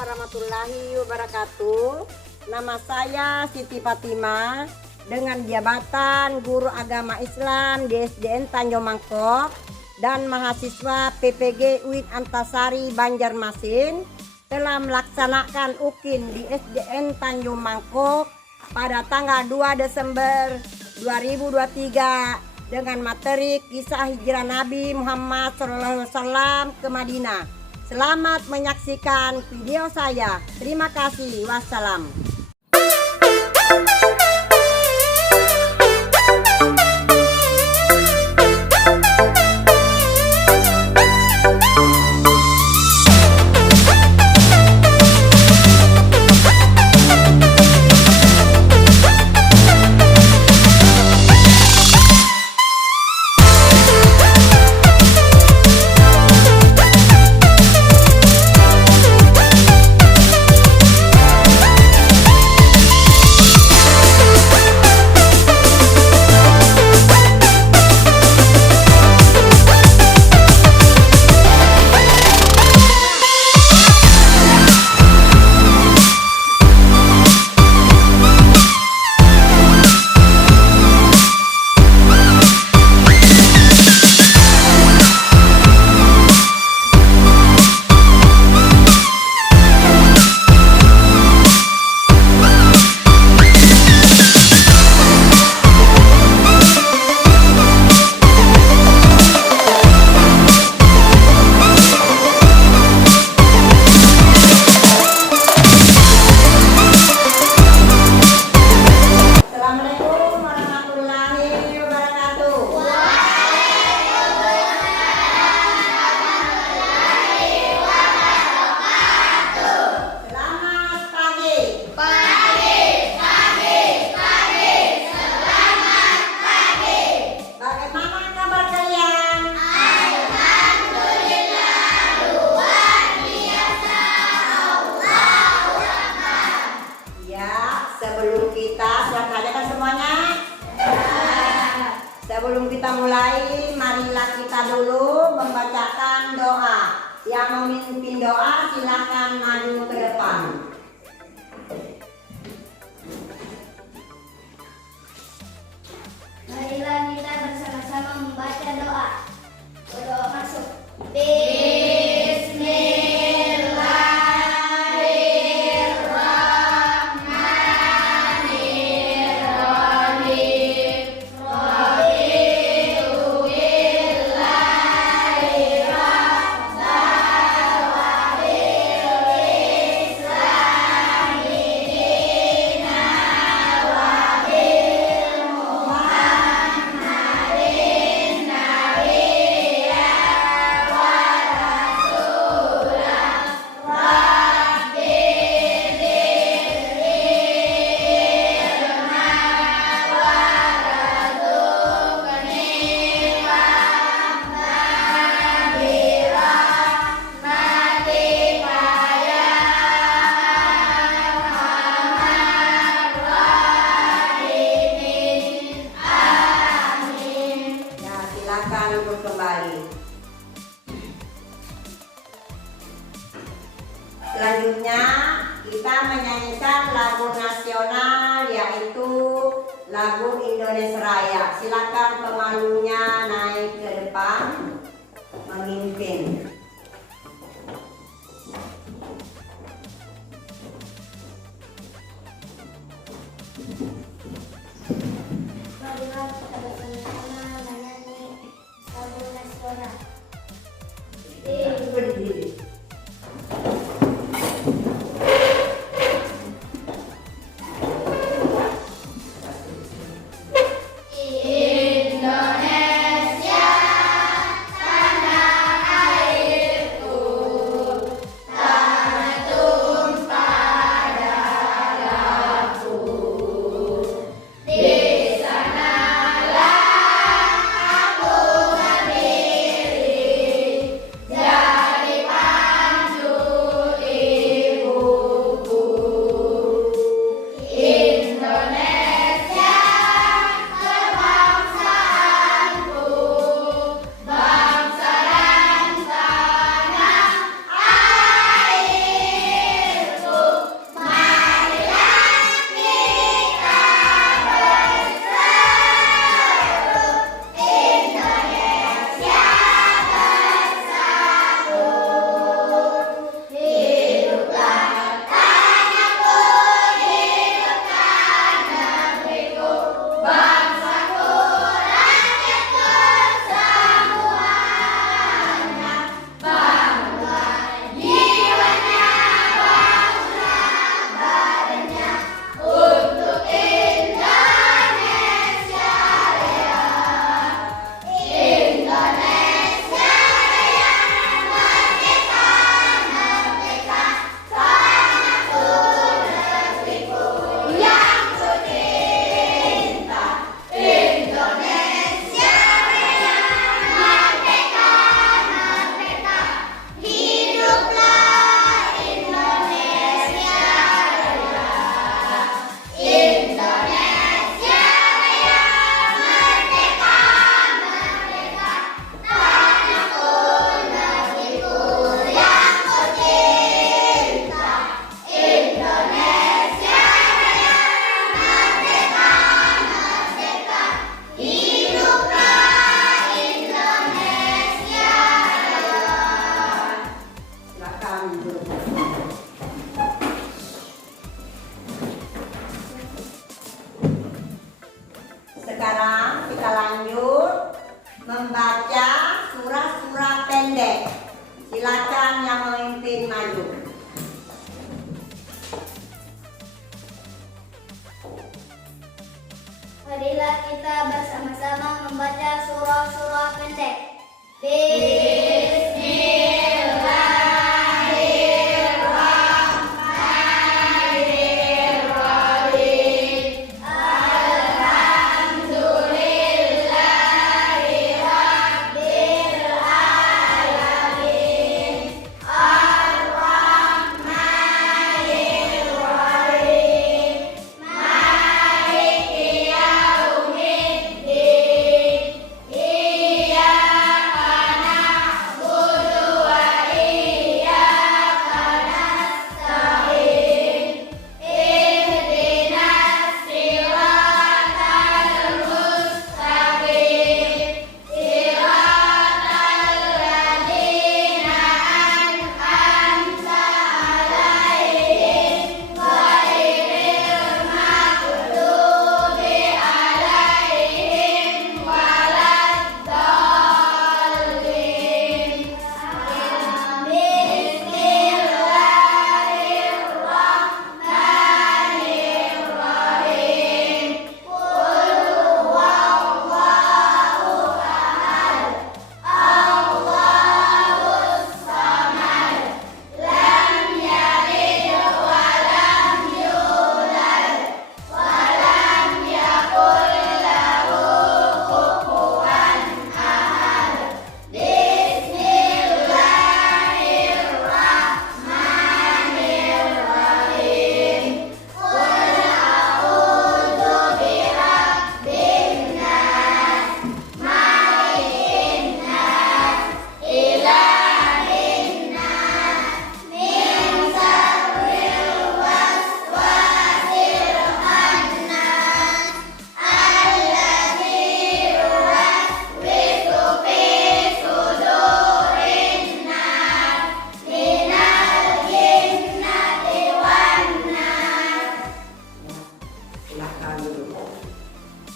warahmatullahi wabarakatuh. Nama saya Siti Fatimah dengan jabatan Guru Agama Islam di SDN Tanjung Mangkok dan mahasiswa PPG UIN Antasari Banjarmasin telah melaksanakan UKIN di SDN Tanjung Mangkok pada tanggal 2 Desember 2023 dengan materi kisah hijrah Nabi Muhammad SAW ke Madinah. Selamat menyaksikan video saya. Terima kasih. Wassalam. Sebelum kita mulai, marilah kita dulu membacakan doa. Yang memimpin doa silakan maju ke depan. Marilah kita bersama-sama membaca doa. Berdoa masuk. Selanjutnya kita menyanyikan lagu nasional yaitu lagu Indonesia Raya. Silakan pemalunya naik ke depan memimpin. Marilah kita bersama-sama menyanyi lagu nasional. Berdiri. Indonesia Marilah kita bersama-sama membaca surah-surah pendek.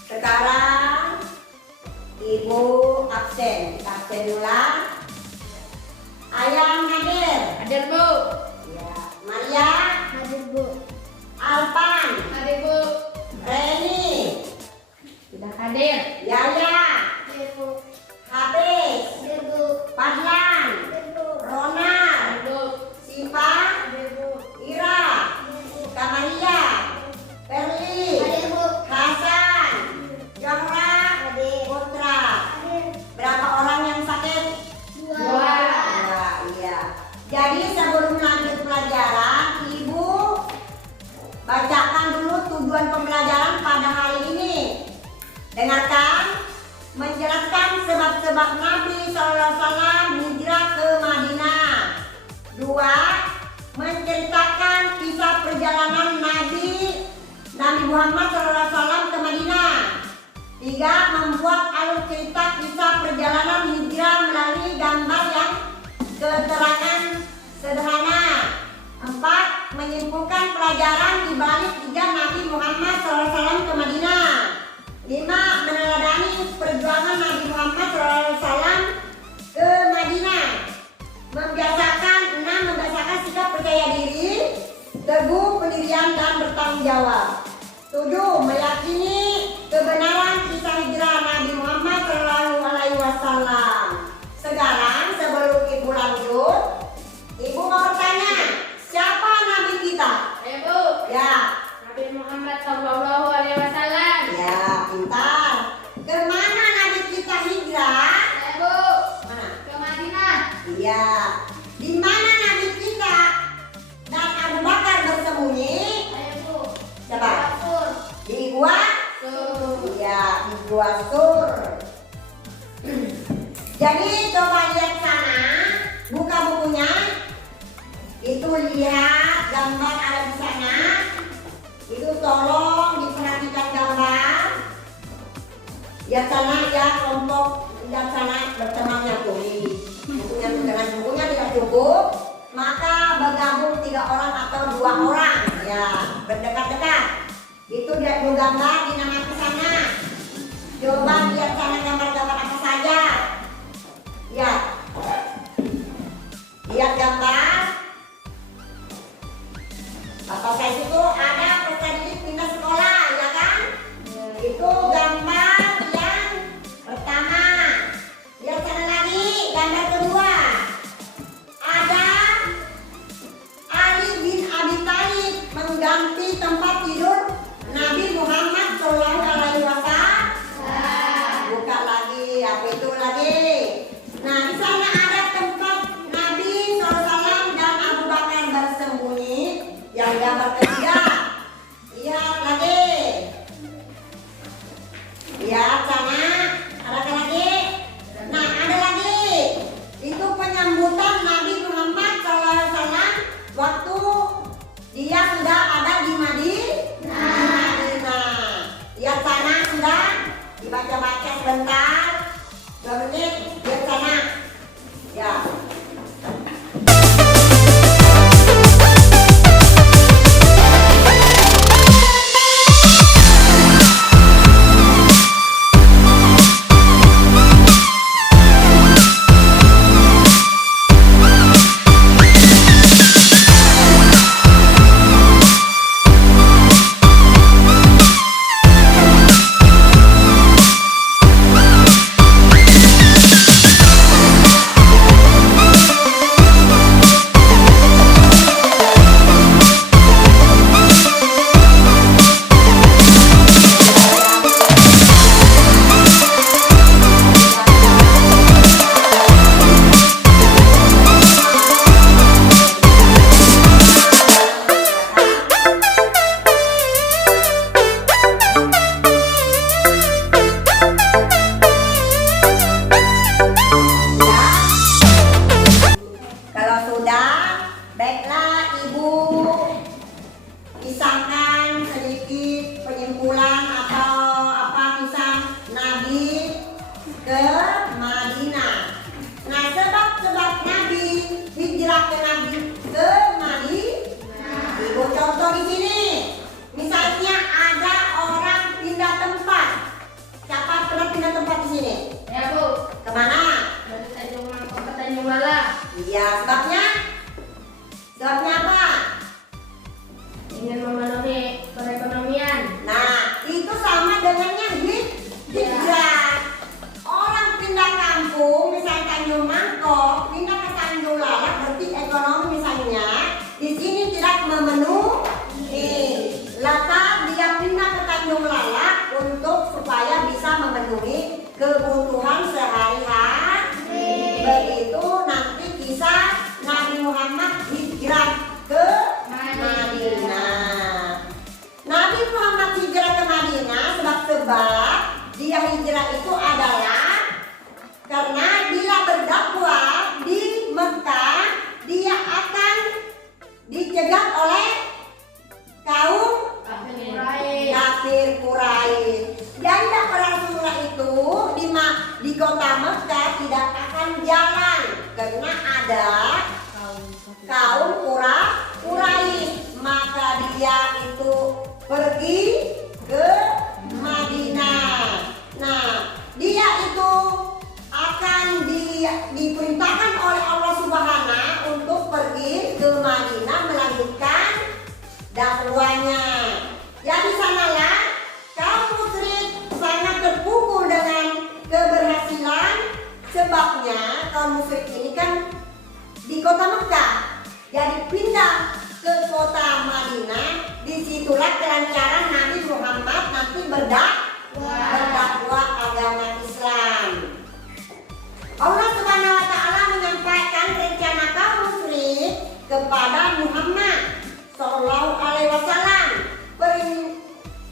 Sekarang Ibu absen. Kita absen dulu. Ayang hadir. Hadir, Bu. Ya. Maria. Hadir, Bu. Alpan. Hadir, Bu. Reni. Sudah hadir. Yaya. Hadir, Bu. Hafiz. Hadir, Bu. Fadlan. Hadir, Bu. Ronald. Hadir, Bu. Siva. Hadir, Bu. Ira. Hadir, Bu. Kamaria. Perli. Hadir, Bu. Hasan. Jamra. Hadir. Putra. Hadir. Berapa orang yang sakit? Dua. Ya, iya. Jadi sebelum lanjut pelajaran, Ibu bacakan dulu tujuan pembelajaran pada hari ini. Dengarkan, menjelaskan sebab-sebab Nabi SAW hijrah ke Madinah. 2. Menceritakan kisah perjalanan Nabi Muhammad SAW ke Madinah. 3. Membuat alur cerita kisah perjalanan hijrah melalui gambar yang keterangan sederhana. 4. Menyimpulkan pelajaran di balik hijrah Nabi Muhammad SAW ke Madinah. 5. Meneladani perjuangan Nabi Muhammad SAW ke Madinah. Membiasakan sikap percaya diri, teguh pendirian dan bertanggung jawab. 7. Meyakini kebenaran kisah hijrah Nabi Muhammad SAW. Sekarang sebelum Ibu lanjut, Ibu mau bertanya, siapa Nabi kita? Ayo, Bu. Ya, Nabi Muhammad Sallallahu Alaihi Wasallam. ya, pintar. Kemana Nabi kita hijrah? Ayo, Bu. Mana? Ke Madinah. Iya. Di mana Nabi kita dan Abu Bakar bersembunyi? Ayo, Bu. Siapa? Sur. Di gua? Tuh. Iya, di gua Sur. Jadi coba lihat sana, buka bukunya. Itu lihat gambar ada di sana. Itu tolong diperhatikan gambar. Lihat sana ya kelompok, lihat sana bertemannya tulis. Bukunya tidak cukup, maka bergabung 3 orang atau 2 orang. Ya, berdekat-dekat. Itu lihat dulu gambar di nama ke sana. Coba lihat sana gambar-gambar apa saja. Lihat. Lihat gambar. Bapak saya itu ada peserta didik pindah sekolah, ya kan? Itu di sini. Misalnya ada orang pindah tempat. Siapa pernah pindah tempat di sini? Ya Bu. Kemana? Dari Tanjung Mangkok ke Tanjung Lala. Iya, sebabnya? Sebabnya apa? Ingin memenuhi perekonomian. Nah, itu sama dengannya hijrah. Orang pindah kampung, misalnya Tanjung Mangkok, pindah ke Tanjung Lala, berarti ekonomi misalnya di sini tidak memenuhi. Lata dia pindah ke Tanjung Lala untuk supaya bisa memenuhi kebutuhan sehari-hari. Begitu nanti kisah Nabi Muhammad hijrah ke Madinah. Nabi Muhammad hijrah ke Madinah sebab dia hijrah itu adalah karena bila berdakwah di Mekah dia akan dicegat oleh kaum kafir Quraisy. Dan Rasulullah itu di kota Mekah tidak akan jalan karena ada kaum Quraisy, maka dia itu pergi ke Madinah. Nah, dia itu akan diperintahkan oleh Allah Subhanahu untuk pergi ke Madinah melanjutkan dakwahnya. Jadi sanalah kaum musyrik sangat terpukul dengan keberhasilan, sebabnya kaum musyrik ini kan di kota Mekah, jadi pindah ke kota Madinah. Disitulah kelancaran Nabi Muhammad nanti berdakwah agama Islam. Allah Subhanahu wa Ta'ala menyampaikan rencana kaum musyrik kepada Muhammad Sallallahu Alaihi Wasallam.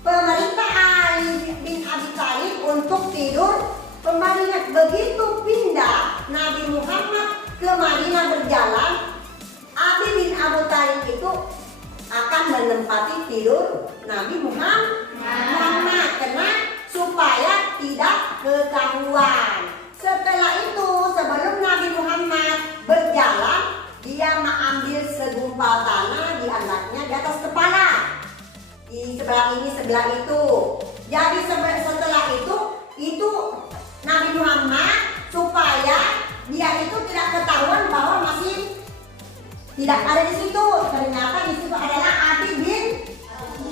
Pemerintah Ali bin Abi Thalib untuk tidur ke Madinah. Begitu pindah Nabi Muhammad ke Madinah berjalan, Ali bin Abi Thalib itu akan menempati tidur Nabi Muhammad karena supaya tidak ketahuan. Setelah itu, sebelum Nabi Muhammad berjalan, dia mengambil segumpal tanah, dianaknya di atas kepala, di sebelah ini sebelah itu. Jadi setelah itu Nabi Muhammad supaya dia itu tidak ketahuan bahwa masih tidak ada di situ. Ternyata di situ adalah Ali bin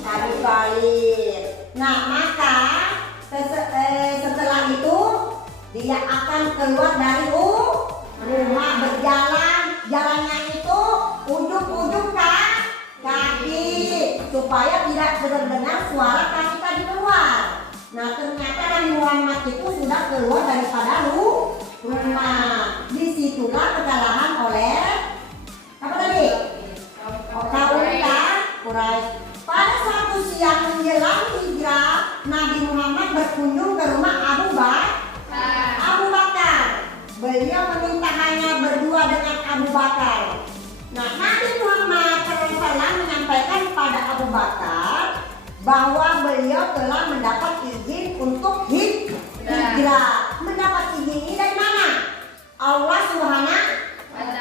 Abi Thalib. Nah, maka setelah itu dia akan keluar dari rumah berjalan. Jalannya itu ujung-ujung kaki supaya tidak terdengar suara kaki tadi keluar. Nah, ternyata Nabi Muhammad itu sudah keluar daripada rumah. Disitulah kekalahan oleh apa tadi? Kaum Quraisy. Pada suatu siang menjelang hijrah, Nabi Muhammad berkunjung ke rumah Abu Bakar. Beliau meminta hanya berdua dengan Abu Bakar. Nah, Nabi Muhammad SAW menyampaikan pada Abu Bakar bahwa beliau telah mendapat izin untuk hijrah. Mendapat izin ini dari mana? Allah Subhanahu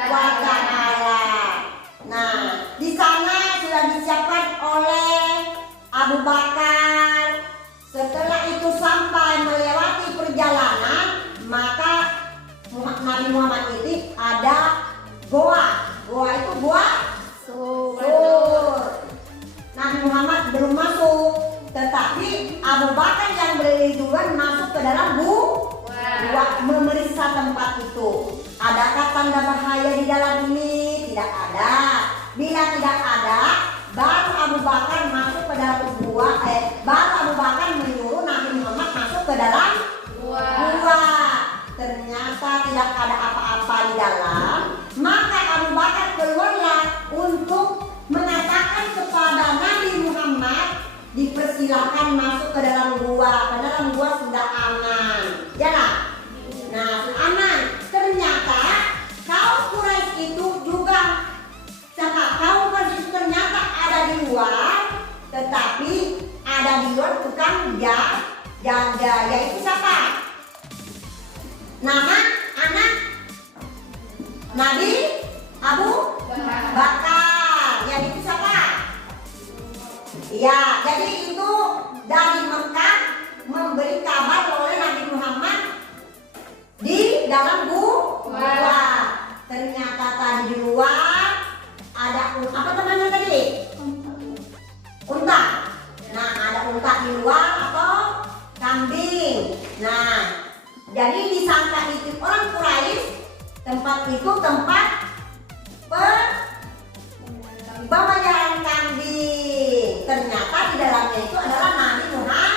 wa Ta'ala. Nah, di sana sudah disiapkan oleh Abu Bakar. Setelah itu sampai melewati perjalanan, maka Nabi Muhammad ini ada goa. Goa itu goa Sur. Nabi Muhammad belum masuk, tetapi Abu Bakar yang berdiri duluan masuk ke dalam gua memeriksa tempat itu. Adakah tanda bahaya di dalam ini? Tidak ada. Bila tidak ada, baru Abu Bakar masuk ke dalam gua. Baru Abu Bakar menyuruh Nabi Muhammad masuk ke dalam gua. Ternyata tidak ada apa-apa di dalam. Maka Abu Bakar keluarlah untuk mengatakan kepada Nabi Muhammad dipersilakan masuk ke dalam gua. Ke dalam gua sudah aman. Jalan. Nah, aman. Ternyata kaum Quraisy itu juga kaum Quraisy itu ternyata ada di luar, tetapi ada di luar tukang jaga, yaitu siapa? Nama anak Nabi Abu Bakar, yaitu siapa? Iya, jadi itu dari Mekah memberi kabar oleh Nabi Muhammad di dalam gua. Ternyata tadi di luar ada apa namanya tadi? Unta. Nah, ada unta di luar atau kambing. Nah, jadi disangka itu orang Quraisy, tempat itu tempat pembayaran kambing. Ternyata di dalamnya itu adalah Nabi Muhammad.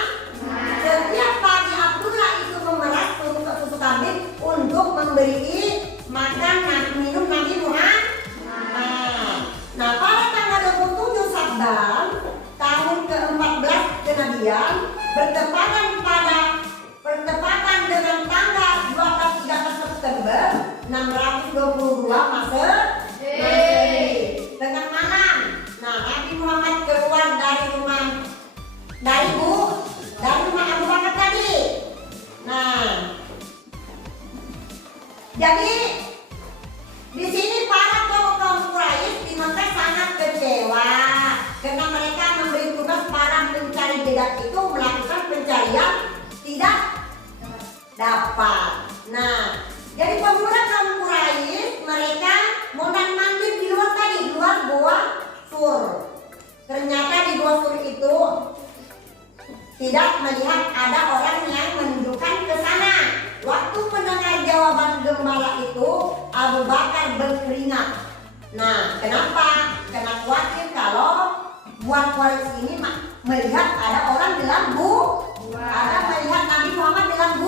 Setiap pagi Abdullah itu memeras susu kambing untuk memberi makan minum Nabi Muhammad. Nah, pada tanggal 27 Syawal tahun ke-14 kenabian bertepatan dengan tanggal 12-13 September 622 Masehi. Tengah malam, nah Nabi Muhammad keluar dari rumah Abu Bakar tadi. Nah, jadi di sini para kaum Quraisy di Mekah sangat kecewa karena mereka memberi tugas para pencari jejak itu melakukan pencarian tidak dapat. Nah, jadi pemuda kaum Quraisy mereka mondar-mandir di luar tadi, di luar gua Sur. Ternyata di gua Sur itu tidak melihat ada orang yang menunjukkan ke sana. Waktu mendengar jawaban gembala itu, Abu Bakar berkeringat. Nah, kenapa? Karena khawatir kalau Buan Quraisy ini melihat ada orang di dalam ada melihat Nabi Muhammad di dalam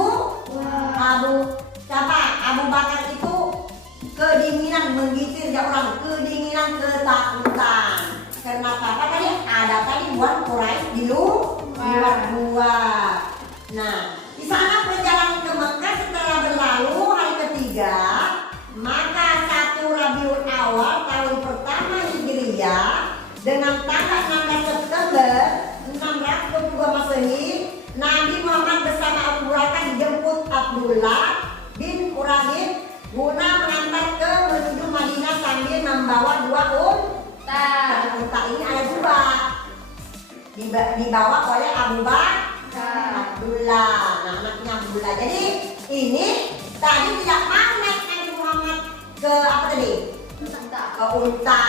Abu Bakar itu kedinginan menggigil ya orang, kedinginan ketakutan. Kenapa? Tadi ada Buan Quraisy di luar gua. Nah, di sana perjalanan ke Mekah setelah berlalu hari ketiga, maka 1 Rabiul Awal tahun pertama Hijriyah dengan tanggal 16 September 622 Masehi, Nabi Muhammad bersama Abu Bakar dijemput Abdullah bin Quraib guna mengantar ke menuju Madinah sambil membawa 2 unta. Unta ini ada 2 dibawa oleh Abu Bakar Abdullah, nah anaknya Abdullah. Jadi ini tadi tidak mau naik Nabi Muhammad ke apa tadi? Ke unta.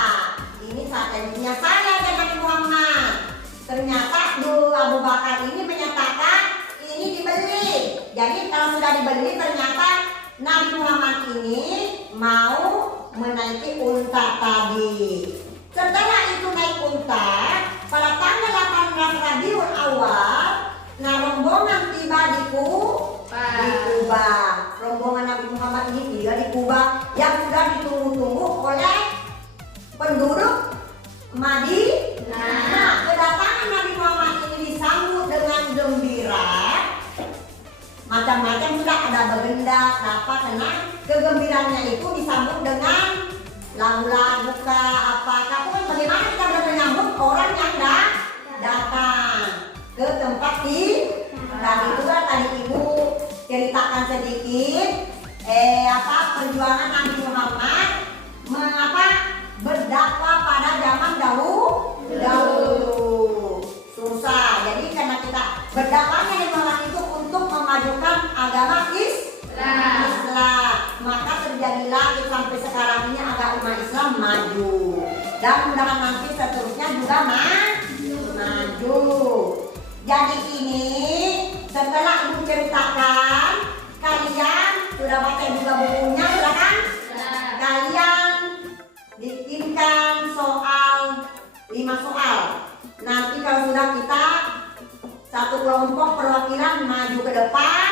Ini strateginya saya dan Nabi Muhammad. Ternyata Abu Bakar ini menyatakan ini dibeli. Jadi kalau sudah dibeli ternyata Nabi Muhammad ini mau menaiki unta tadi. Setelah itu naik unta pada tanggal 18 Rabiul Awal, nah rombongan tiba di Kuba. Rombongan Nabi Muhammad ini tiba di Kuba yang sudah ditunggu-tunggu oleh penduduk Madinah. Nah, kedatangan Nabi Muhammad ini disambut dengan gembira. Macam-macam sudah ada benda apa karena kegembiraannya itu disambut dengan lagu-lagu apakah pun bagaimana kita bisa menyambut orang yang datang ke tempat tadi itu kan tadi ibu ceritakan sedikit perjuangan Nabi Muhammad berdakwah pada zaman dahulu susah. Jadi karena kita berdakwahnya Nabi Muhammad itu untuk memajukan agama Islam, maka terjadilah sampai sekarang ini agama Islam maju dan mudah-mudahan nanti seterusnya juga maju. Jadi ini setelah ibu ceritakan, kalian sudah baca juga bukunya, sudah kan? Kalian bikinkan soal 5 soal. Nanti kalau sudah kita satu kelompok perwakilan maju ke depan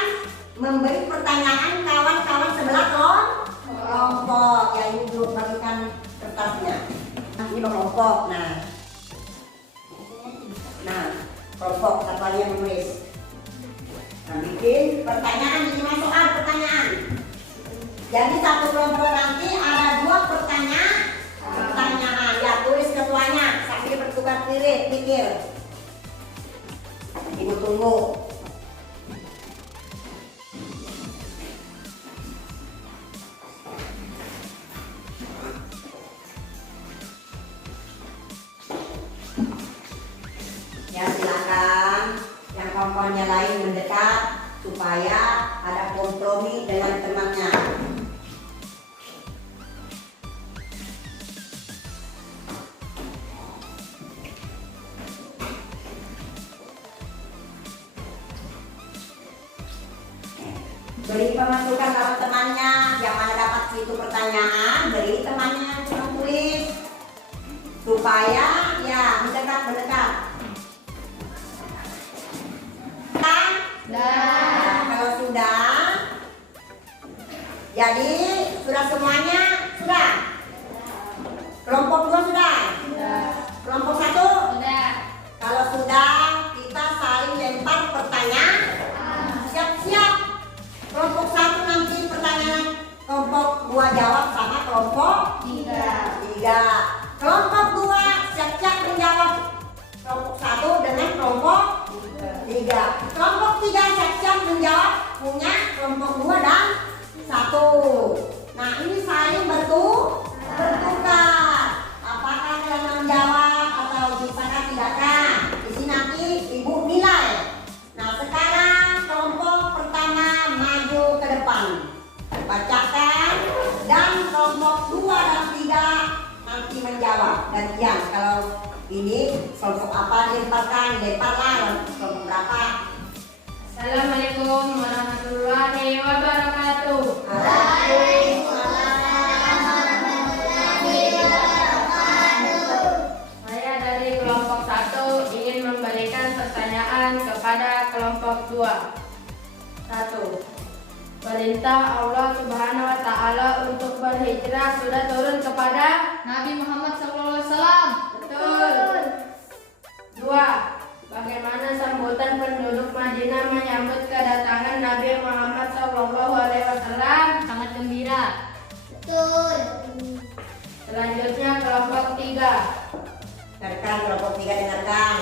memberi pertanyaan kawan-kawan sebelah kelompok. Ya ini belum bagikan kertasnya. Nah, ini kelompok. Nah kelompok kalian menulis. Nah, bikin pertanyaan 5 soal pertanyaan. Jadi satu kelompok nanti ada 2 pertanyaan. Ya tulis ketuanya sambil bertukar pikir. Ibu tunggu. kawan-kawannya lain mendekat supaya ada kompromi dengan temannya. Beri pemasukan sama temannya, yang mana dapat situ pertanyaan, beri temannya yang sudah tulis supaya ya mendekat. Nah, kalau sudah, jadi sudah semuanya sudah. Kelompok 2 sudah. Kelompok 1 Sudah. kalau sudah kita saling lempar pertanyaan. Siap-siap. Kelompok 1 nanti pertanyaan, kelompok 2 jawab sama kelompok 3. Kelompok 2 siap-siap menjawab kelompok 1 dengan kelompok 3. Kelompok 3 siap-siap menjawab punya kelompok 2 dan 1. Nah, ini saling bertukar. Apakah kalian menjawab atau bisakah tidakkah? Di sini nanti ibu nilai. Nah, sekarang kelompok pertama maju ke depan, bacakan, dan kelompok 2 dan 3 nanti menjawab. Gantian, kalau ini kelompok apa lemparlah kelompok berapa. Assalamualaikum warahmatullahi wabarakatuh. Saya dari kelompok 1 ingin memberikan pertanyaan kepada kelompok 2. 1. Perintah Allah Subhanahu wa taala untuk berhijrah sudah turun kepada Nabi Muhammad SAW. betul. 2. Bagaimana sambutan penduduk Madinah menyambut kedatangan Nabi Muhammad SAW? Sangat gembira. Betul. Selanjutnya kelompok 3. Dengarkan kelompok 3, dengarkan.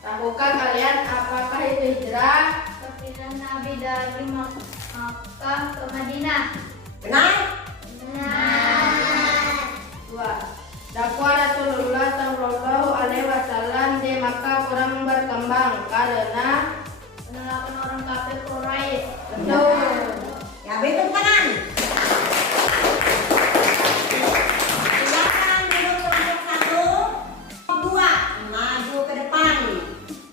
Tahukah kalian apakah itu hijrah? Perpindahan Nabi dari Makkah ke Madinah. Benar? Benar. 2. Dakwah Rasulullah Shallallahu Alaihi Wasallam di Makkah kurang berkembang karena Penolakan orang kafir Quraisy. betul. Ya, beri tepuk tangan. Silakan duduk kelompok 1. Kelompok 2 maju ke depan,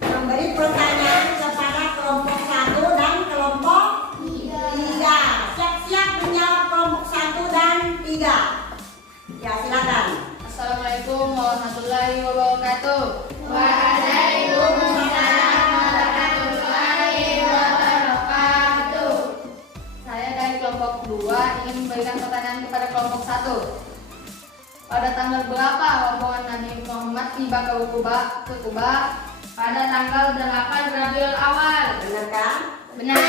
memberi pertanyaan kepada kelompok 1 dan kelompok 3. Siap-siap menjawab kelompok 1 dan 3. Ya, silakan. Assalamualaikum warahmatullahi wabarakatuh. Waalaikumsalam warahmatullahi wabarakatuh. Saya dari kelompok 2 ingin memberikan pertanyaan kepada kelompok 1. Pada tanggal berapa rombongan Nabi Muhammad tiba ke Kuba? Pada tanggal 8 Rabiul Awal. Benar kan? Benar.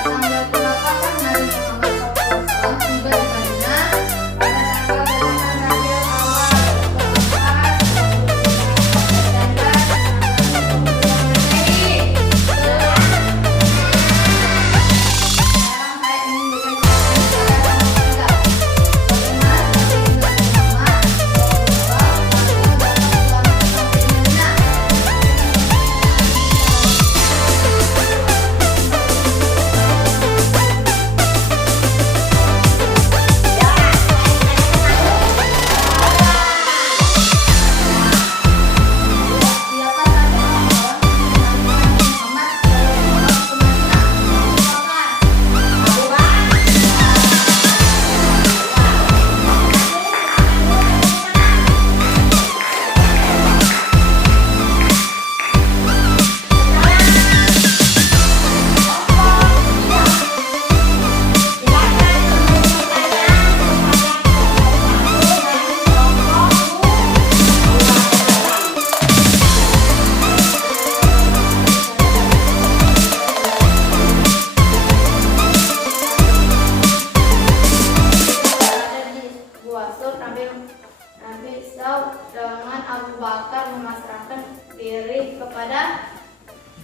Tanggal berapa kan Nabi Muhammad SAW tiba di Madinah? Pada tanggal 8 Rabiul Awal. Sekarang saya ingin memberikan kepada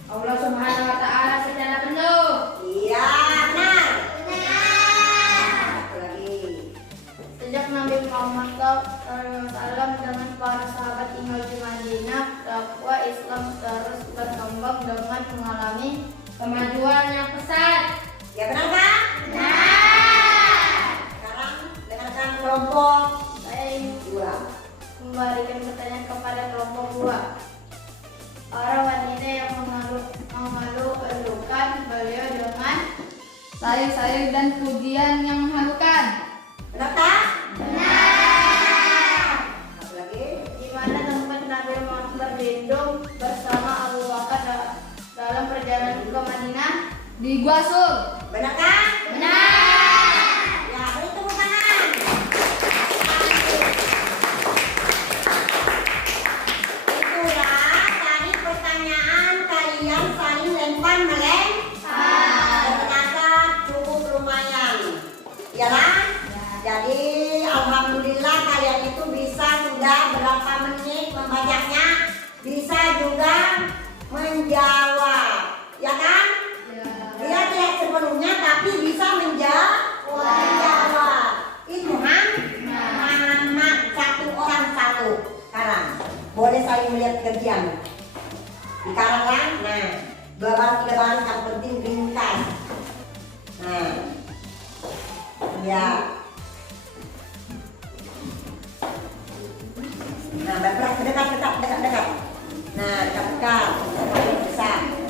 Allah Subhanahu wa taala secara penuh. Iya, benar. Satu lagi. Sejak Nabi Muhammad SAW dengan para sahabat tinggal di Madinah, Islam terus berkembang dengan mengalami kemajuan yang pesat. Ya benar kan? Benar. Sekarang dengarkan kelompok Saya ingin 2. memberikan pertanyaan kepada kelompok 2. Para wanita yang mengeluh-elukan beliau dengan sayur-sayur dan pujian yang mengharukan. Benar kan? Benar. Satu lagi. Di mana tempat Nabi Muhammad berlindung bersama Abu Bakar dalam perjalanan ke Madinah di Gua Sur. Benar kan? Benar. Ya, beri tepuk tangan. Itulah tadi pertanyaan kalian saling lempar melempar. Ternyata cukup lumayan. Ya kan? Jadi alhamdulillah kalian itu bisa sudah berapa menit membacanya, bisa juga menjawab. Ya kan? Dia tidak sepenuhnya tapi bisa menjawab. Itu Muhammad satu orang satu karang. Boleh saling melihat kerjaan. Di karang kan? Nah, 2 baris 3 baris yang penting ringkas. Nah, ya. Nah, bergerak dekat. Nah, dekat. Bisa.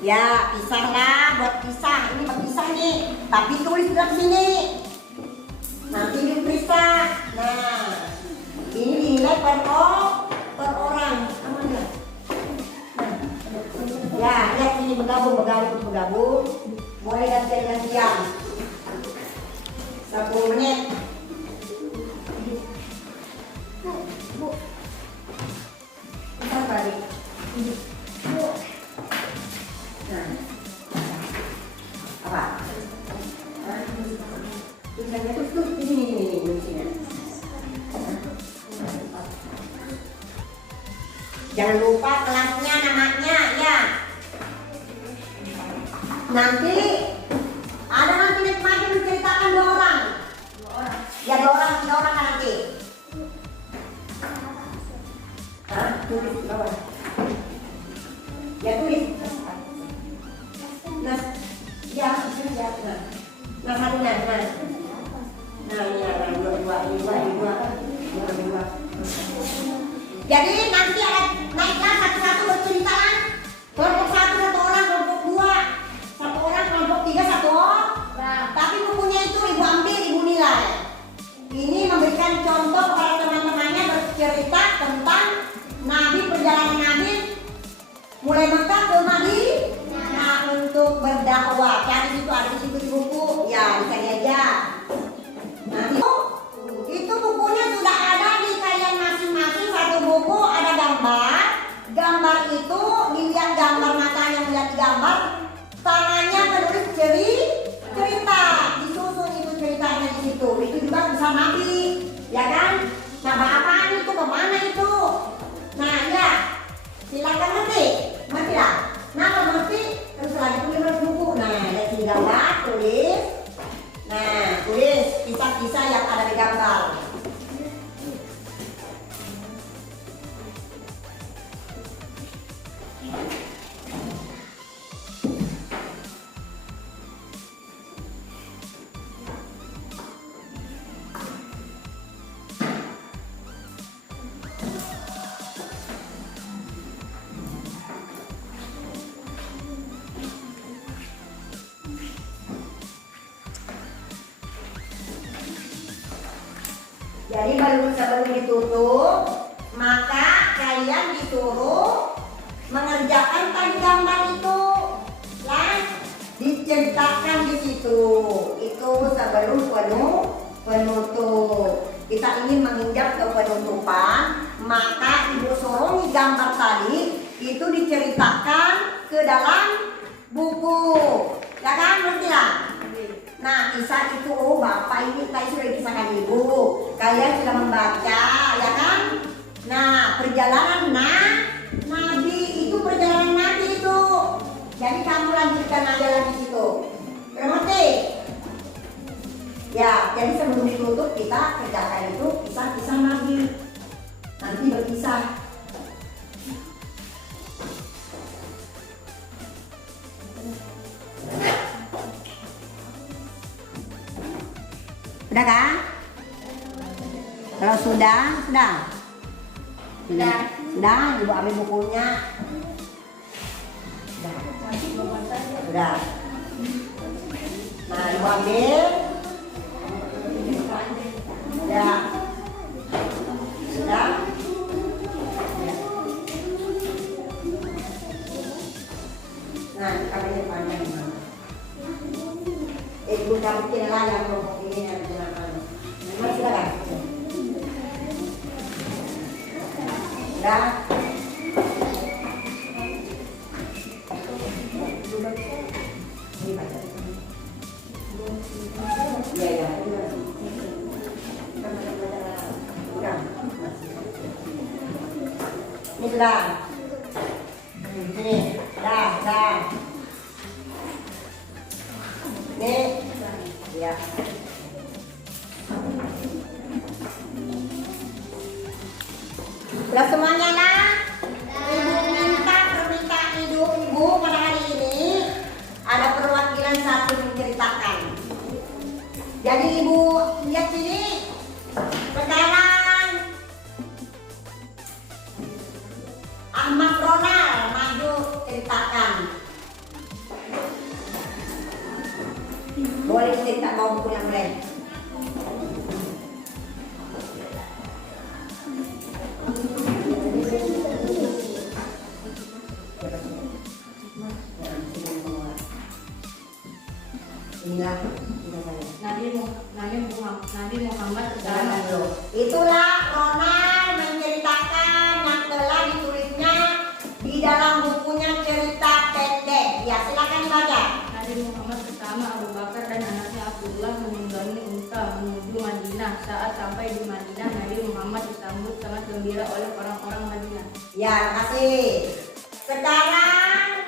Ya, pisahlah buat pisah. Ini buat pisah nih. Tapi tulis dalam sini. Nanti diperiksa. Nah, ini dinilai per orang. Aman ya? Nah, ya, lihat ini bergabung. Boleh gantian. 10 menit. Bentar balik. Nah, apa? Tulisannya tuh ini sini. Jangan lupa kelasnya namanya ya. Nanti ada nanti menceritakan 2 orang. Ya 2 orang kan nanti. Tulis di bawah. Ya tulis. Nah, ya. Nah, satu nah. Nah, ini 2. Jadi nanti ada naiklah satu-satu bercerita kan. Kelompok 1 orang, kelompok 2 1 orang, kelompok 3 1 orang. Tapi bukunya itu ibu ambil, ibu nilai. Ini memberikan contoh kepada teman-temannya bercerita tentang perjalanan Nabi mulai Mekah ke Madinah untuk berdakwah. Cari situ, ada di situ di buku, ya dicari aja. Nanti itu bukunya sudah ada di kalian masing-masing. Satu buku ada gambar. Gambar itu dilihat gambar, matanya melihat gambar, tangannya menulis cerita, disusun itu ceritanya di situ. Itu juga bisa Nabi, ya kan? Nah, apaan itu? Kemana itu? Nah, ya, silakan ngerti lah. Nah, kalau ngerti terus lagi tulis buku. Nah, lihat sini gambar, tulis. Nah, tulis kisah-kisah yang ada di gambar. Jadi sebelum ditutup, maka kalian disuruh mengerjakan tadi gambar itu, ya, diceritakan di situ. Itu sebelum penutup. Kita ingin menginjak ke penutupan, maka ibu suruh gambar tadi itu diceritakan ke dalam buku, ya kan, ngerti lah? Nah, kisah itu, oh Bapak ini tadi sudah dikisahkan Ibu. Kalian sudah membaca, ya kan? Nah, perjalanan Nabi itu perjalanan Nabi Jadi sebelum ditutup kita kerjakan itu kisah-kisah Nabi. Nanti berkisah. Udah kan? Kalau sudah. Sudah, Ibu ambil bukunya. Sudah. Nah, Ibu ambil. Ya. Sudah. Nah, kamarnya panjang. Ibu cabutin lah yang kelompok ini yang jelaskan. Memang sudah kan? Sudah. Ini baca. Ya. Udah. Ini sudah. Sini. Dah. Ini. Ya. Sudah semuanya lah. Ibu minta permintaan ibu pada hari ini ada perwakilan satu menceritakan. Jadi ibu lihat sini. Sekarang Ahmad Ronald maju ceritakan. Boleh cerita mau buku yang lain. Inilah Nabi Muhammad SAW. Itulah Ronald menceritakan yang telah ditulisnya di dalam bukunya cerita pendek. Ya, silakan dibaca. Nabi Muhammad bersama Abu Bakar dan anaknya Abdullah menunggangi unta menuju Madinah. Saat sampai di Madinah, Nabi Muhammad disambut sangat gembira oleh orang-orang Madinah. Ya, makasih. Sekarang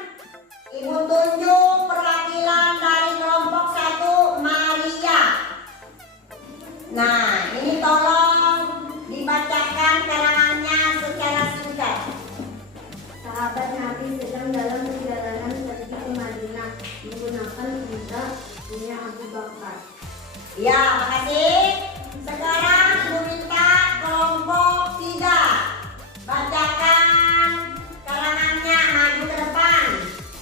Ibu tunjuk perwakilan dari kelompok 1 Maria. Nah, ini tolong dibacakan karangannya secara singkat. Sahabat Nabi sedang dalam perjalanan pergi ke Madinah menggunakan kuda punya Abu Bakar. Ya, makasih. Sekarang Ibu minta kelompok 3 bacakan karangannya, maju ke depan.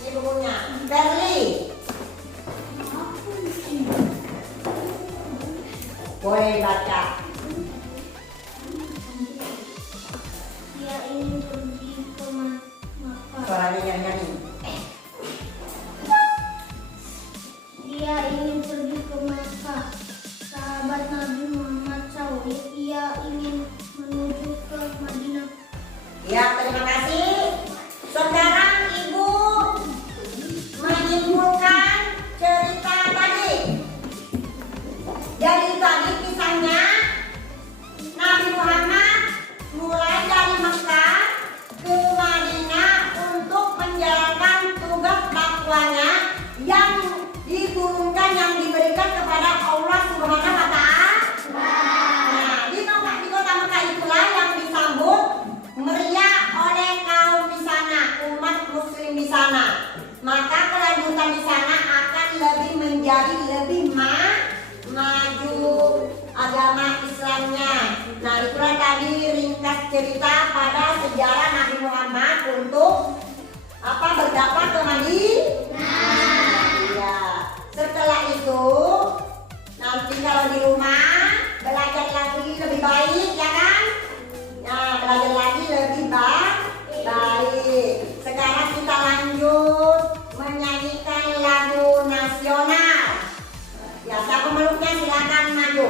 Ini bukunya. Verly. Boleh baca. Dia ingin pergi ke Makkah. Suaranya yang nyanyi. Dia ingin pergi ke Makkah. Sahabat Nabi Muhammad SAW, ia ingin menuju ke Madinah. Ya, terima kasih. Sekarang Ibu menyimpulkan cerita tadi. Jadi tadi kisahnya Nabi Muhammad mulai dari Mekah ke Madinah untuk menjalankan tugas dakwahnya yang diturunkan, yang diberikan kepada Allah Subhanahu wa Ta'ala. Nah, di kota Mekah itulah yang disambut meriah oleh kaum di sana, umat muslim di sana. Maka kelanjutan di sana akan lebih menjadi lebih maju agama Islamnya. Nah, itulah tadi ringkas cerita pada sejarah Nabi Muhammad untuk berdakwah ke Madinah. Ya. Setelah itu nanti kalau di rumah belajar lagi lebih baik, ya kan? Nah, belajar lagi lebih baik. Sekarang kita lanjut menyanyikan lagu nasional. Ya, siapa meluknya silakan maju.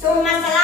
Summa